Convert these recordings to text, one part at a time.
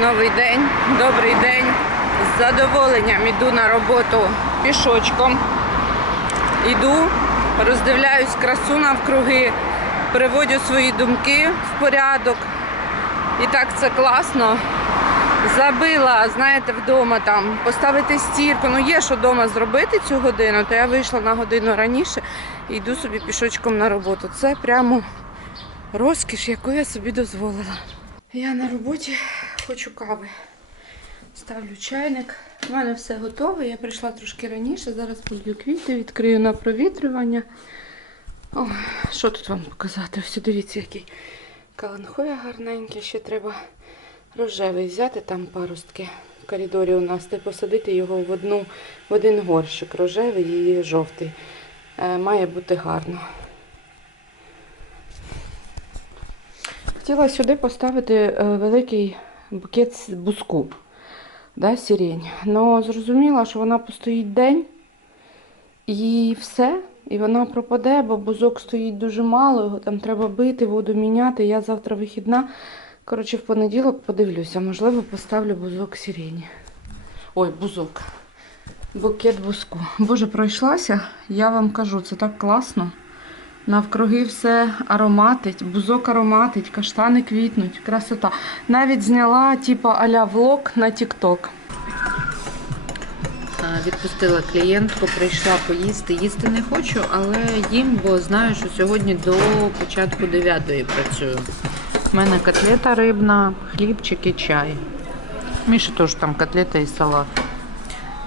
Новий день, добрий день. З задоволенням іду на роботу пішочком. Іду, роздивляюсь красу навкруги, приводю свої думки в порядок. І так це класно. Забила, знаєте, вдома там поставити стірку. Ну є що вдома зробити цю годину, то я вийшла на годину раніше і йду собі пішочком на роботу. Це прямо розкіш, яку я собі дозволила. Я на роботі хочу кави. Ставлю чайник. У мене все готове. Я прийшла трошки раніше. Зараз полью квіти, відкрию на провітрювання. О, що тут вам показати? Ось дивіться, який каланхоя гарненький. Ще треба рожевий взяти там паростки в коридорі у нас та посадити його в, одну, в один горщик. Рожевий і жовтий. Е, має бути гарно. Хотіла сюди поставити е, великий букет з буску, да, сирень. Но зрозуміла, що вона постоїть день і все. І вона пропаде, бо бузок стоїть дуже мало, його там треба бити, воду міняти. Я завтра вихідна. Коротше, в понеділок подивлюся, можливо, поставлю бузок сирені. Ой, бузок. Букет бузку. Боже, пройшлася, я вам кажу, це так класно. Навкруги все ароматить, бузок ароматить, каштани квітнуть, красота. Навіть зняла типу а-ля влог на TikTok. Відпустила клієнтку, прийшла поїсти. Їсти не хочу, але їм, бо знаю, що сьогодні до початку 9 працюю. У мене котлета рибна, хлібчик і чай. Міша теж там котлета і салат.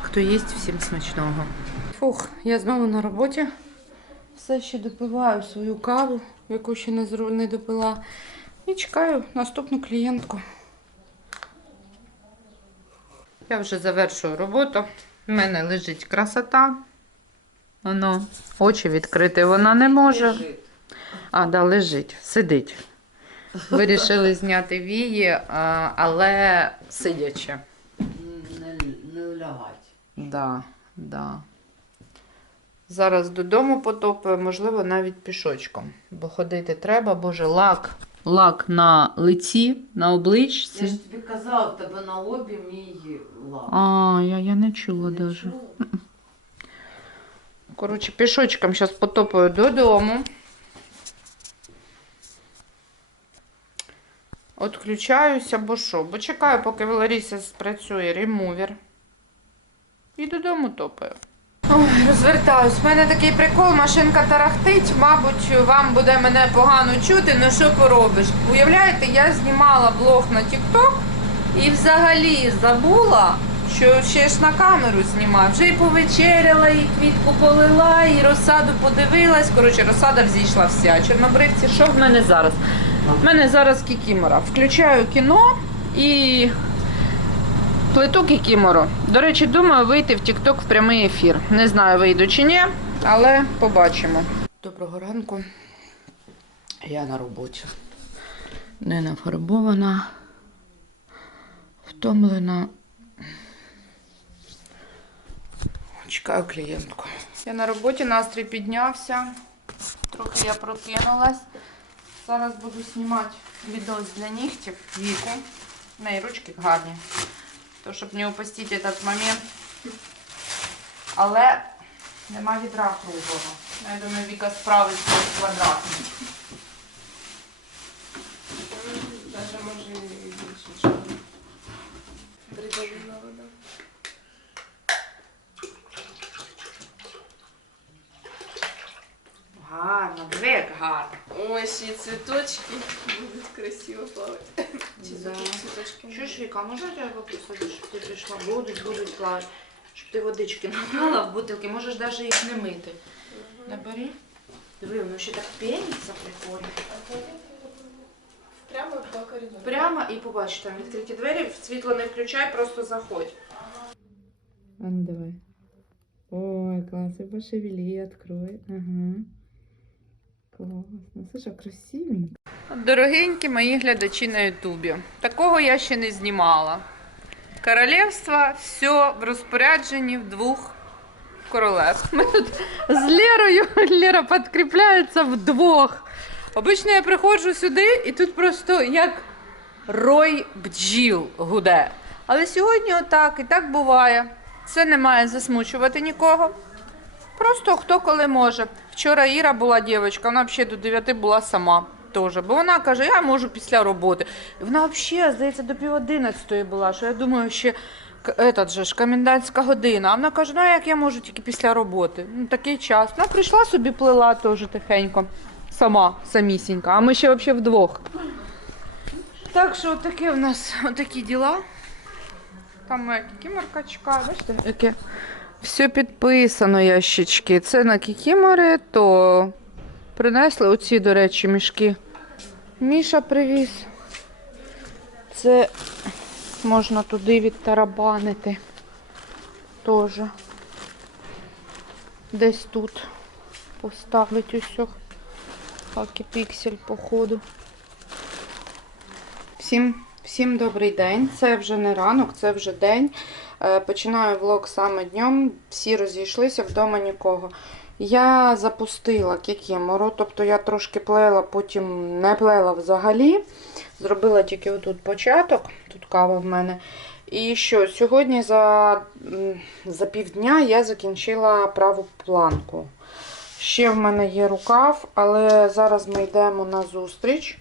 Хто їсть, всім смачного. Фух, я знову на роботі. Все ще допиваю свою каву, яку ще не, не допила. І чекаю наступну клієнтку. Я вже завершую роботу. У мене лежить красота. Воно, очі відкрити вона не може. А, да, лежить, сидить. Вирішили зняти вії, але сидячи. Не, не лягать. Да, да. Зараз додому потопаю, можливо, навіть пішочком. Бо ходити треба, боже, лак. Лак на лиці, на Я ж тобі казала, в тебе на лобі мій лак. А, я, я не чула Не даже. чула? Коротше, пішочком зараз потопаю додому. Отключаюся, бо що? Бо чекаю, поки Лариса спрацює ремувер. І додому топаю. Ой, розвертаюсь. У мене такий прикол, машинка тарахтить. Мабуть, вам буде мене погано чути, ну що поробиш. Уявляєте, я знімала блог на TikTok і взагалі забула, що ще ж на камеру знімаю. Вже і повечеряла, і квітку полила, і розсаду подивилась. Коротше, розсада взійшла вся. Чорнобривці, що в мене зараз? У мене зараз кікімора. Включаю кіно і плиту кікімору. До речі, думаю вийти в TikTok в прямий ефір. Не знаю, вийду чи ні, але побачимо. Доброго ранку. Я на роботі. Не нафарбована, втомлена. Чекаю клієнтку. Я на роботі, настрій піднявся. Трохи я прокинулась. Зараз буду знімати відос для нігтів віку. В неї ручки гарні. То, щоб не упустити цей момент. Але нема відра круглого. Я думаю, Віка справиться з квадратним. Даже може і більше, придавила вода. Гарно, диви, як гарно. Ой, ще й цвіточки будуть красиво плавати. Чи Да. цвіточки? Чуєш, Віка, можна я тебе попросити, щоб ти прийшла? Будуть, будуть плавати. Щоб ти водички набрала в бутилки, можеш навіть їх не мити. Набери. Диви, воно ще так пениться прикольно. Прямо по коридору. Прямо і побачиш, там відкриті двері, світло не включай, просто заходь. А ну давай. Ой, класс, и пошевели, открой. Ага. Класно. Слушай, красивенько. Дорогенькі мої глядачі на Ютубі. Такого я ще не знімала. Королівство все в розпорядженні в двох королев. Ми тут з Лерою, Лера підкріпляється вдвох. Обично я приходжу сюди і тут просто як рой бджіл гуде. Але сьогодні отак, і так буває. Це не має засмучувати нікого. Просто хто коли може. Вчора Іра була дівчинка, вона взагалі до 9 була сама. Теж. Бо вона каже, я можу після роботи. Вона взагалі, здається, до пів одинадцятої була, що я думаю, ще этот же ж, комендантська година. А вона каже, ну як я можу тільки після роботи? Ну, такий час. Вона прийшла собі, плела теж тихенько. Сама, самісінька. А ми ще взагалі вдвох. Так що таке в нас такі діла. Там моя кікіморка чекає, бачите, яке все підписано, ящички. Це на кікімори, то принесли оці, до речі, мішки. Міша привіз. Це можна туди відтарабанити. Теж. Десь тут поставить усьо. Хакі піксель, походу. Всім, всім добрий день. Це вже не ранок, це вже день. Е, Починаю влог саме днем. Всі розійшлися, вдома нікого. Я запустила кікімору, тобто я трошки плела, потім не плела взагалі. Зробила тільки отут початок, тут кава в мене. І що, сьогодні за, за півдня я закінчила праву планку. Ще в мене є рукав, але зараз ми йдемо на зустріч.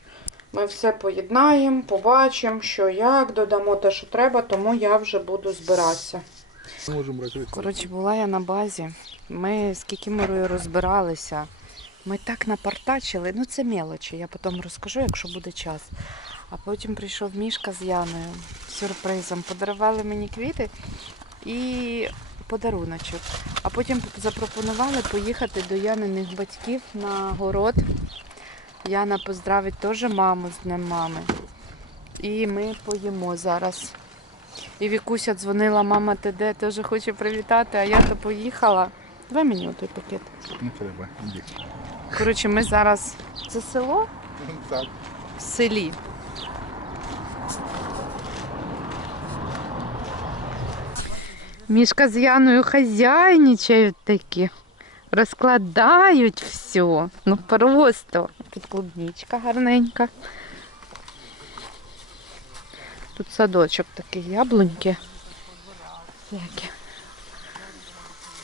Ми все поєднаємо, побачимо, що як, додамо те, що треба, тому я вже буду збиратися. Коротше, була я на базі. Ми з Кікіморою розбиралися. Ми так напартачили. Ну, це мелочі, я потім розкажу, якщо буде час. А потім прийшов Мішка з Яною сюрпризом. Подарували мені квіти і подаруночок. А потім запропонували поїхати до Яниних батьків на город. Яна поздравить теж маму з Днем мами. І ми поїмо зараз. І Вікуся дзвонила, мама, ти де? Теж хоче привітати, а я то поїхала. Давай мені той пакет. Не треба. Іди. Коротше, ми зараз. Це село? Так. В селі. Мішка з Яною хазяйничають такі. Розкладають все. Ну просто. Тут клубничка гарненька. Тут садочок такий, яблуньки. Які.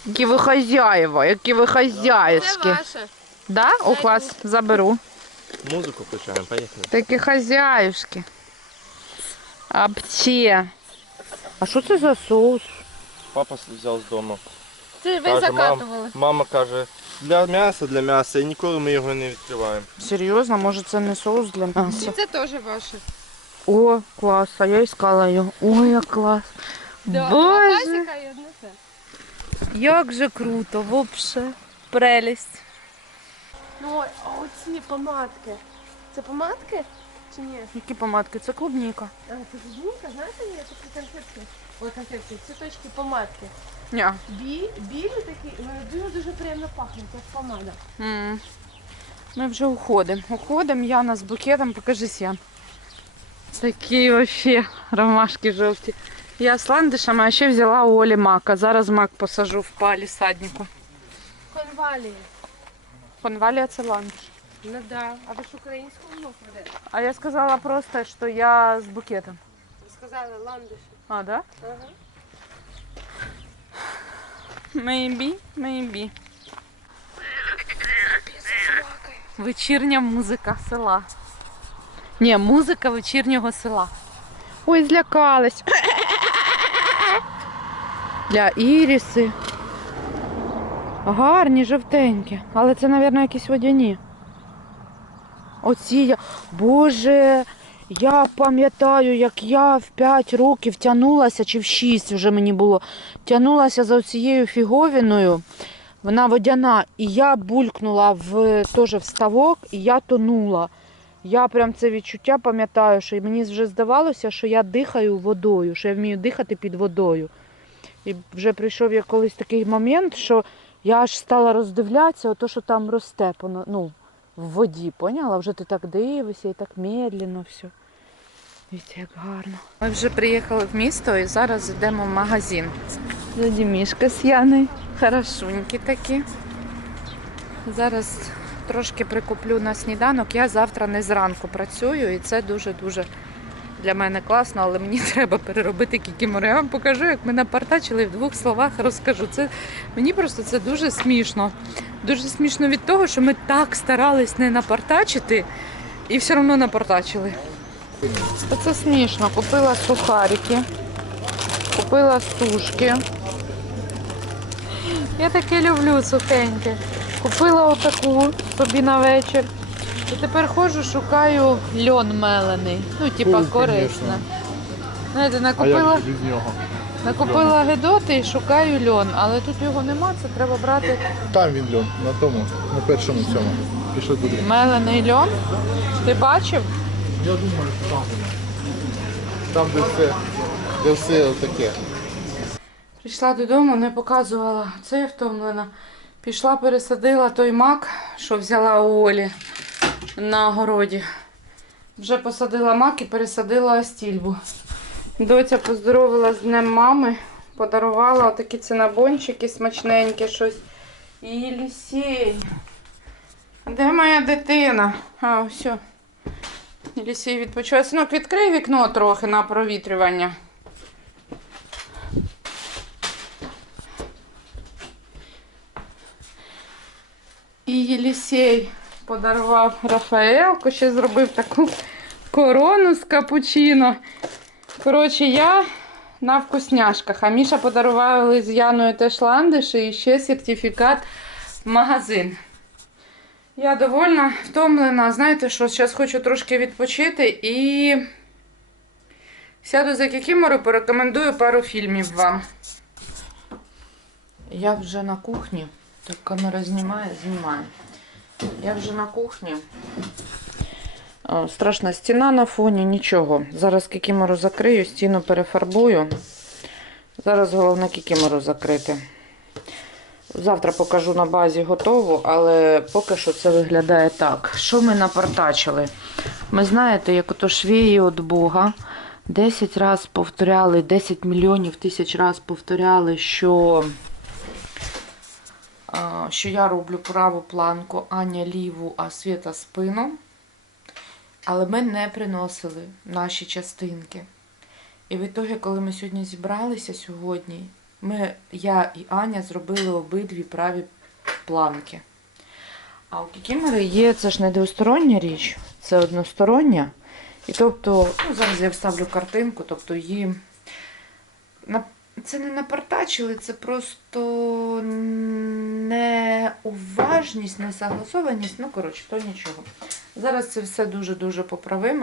Які ви хазяєва, які ви хазяївські. Да? У вас заберу. Музыку включаем, поехали. Такі хазяївські. Апче. А що це за соус? Папа взял з дому. Це ви Каже, закатували. Мама каже, для м'яса, для м'яса, і ніколи ми його не відкриваємо. Серйозно, може це не соус для м'яса? Це теж ваше. О, клас, а я іскала його. Ой, як клас. Два Боже, і одне це. як же круто, вообще. Прелість. Ну, а оці помадки. Це помадки чи ні? Які помадки? Це клубніка. А, це зубника, знаєте, є такі конфетки. Ой, конфетки, цвіточки, помадки. Ні. Бі, білі такі, дуже дуже приємно пахнуть, як помада. М. Ми вже уходимо. Уходимо, Яна з букетом, покажись, Ян. Такі вообще ромашки жовті. Я з ландишами, а ще взяла у Олі мака. Зараз мак посажу в палісаднику. Конвалії. Конвалія це ландиш. Ну да. А ви ж українську мову ведете? А я сказала просто, що я з букетом. Ви сказали ландиші. А, да? Ага. Maybe, maybe. Вечірня музика села. Ні, музика вечірнього села. Ой, злякались. Для іріси. Гарні, жовтенькі. Але це, мабуть, якісь водяні. Оці я. Боже, я пам'ятаю, як я в 5 років тягнулася, чи в 6 вже мені було, тягнулася за цією фіговіною. Вона водяна, і я булькнула в теж в ставок, і я тонула. Я прям це відчуття пам'ятаю, що мені вже здавалося, що я дихаю водою, що я вмію дихати під водою. І вже прийшов я колись такий момент, що я аж стала роздивлятися, ото, що там росте ну, в воді, поняла? Вже ти так дивишся і так медленно все. Дивіться, як гарно. Ми вже приїхали в місто і зараз йдемо в магазин. Задімішка з Яною. Хорошунькі такі. Зараз трошки прикуплю на сніданок. Я завтра не зранку працюю і це дуже-дуже Для мене класно, але мені треба переробити кікімору. Я вам покажу, як ми напартачили в двох словах розкажу. Це мені просто це дуже смішно. Дуже смішно від того, що ми так старались не напартачити і все одно напартачили. Це смішно. Купила сухарики, купила сушки. Я таке люблю сухеньке. Купила отаку собі на вечір. І тепер ходжу, шукаю льон мелений. Ну, типа корисне. конечно. Знаєте, А накупила, як без нього? накупила гидоти і шукаю льон, але тут його нема, це треба брати Там він льон, на тому, на першому цьому. Пішли туди. мелений льон. Ти бачив? Я думаю, що там. Там, де все, де все таке. Прийшла додому, не показувала. Це я втомлена. Пішла, пересадила той мак, що взяла у Олі на городі. Вже посадила мак і пересадила астільбу. Доця поздоровила з днем мами, подарувала такі цинабончики смачненькі щось. І Єлісей. Де моя дитина? А, все. Єлісей відпочиває. Синок, відкрий вікно трохи на провітрювання. І Єлісей подарував Рафаелку, ще зробив таку корону з капучино. Коротше, я на вкусняшках. А Міша подарували з Яною теж ландиші і ще сертифікат в магазин. Я довольна втомлена. Знаєте що, зараз хочу трошки відпочити і сяду за кікімору, порекомендую пару фільмів вам. Я вже на кухні. Так камера знімає, знімає. Я вже на кухні. Страшна стіна на фоні, нічого. Зараз кікімору закрию, стіну перефарбую. Зараз головне кікімору закрити. Завтра покажу на базі готову, але поки що це виглядає так. Що ми напортачили? Ми знаєте, як ото швеї від Бога 10 разів повторяли, 10 мільйонів тисяч разів повторяли, що що я роблю праву планку, Аня ліву, а Свята спину. Але ми не приносили наші частинки. І в ітогі, коли ми сьогодні зібралися сьогодні, ми, я і Аня зробили обидві праві планки. А у кікімери є, це ж не двостороння річ, це одностороння. І тобто, ну, зараз я вставлю картинку, тобто її це не напортачили, це просто неуважність, несогласованість. Ну, коротше, то нічого. Зараз це все дуже-дуже поправимо.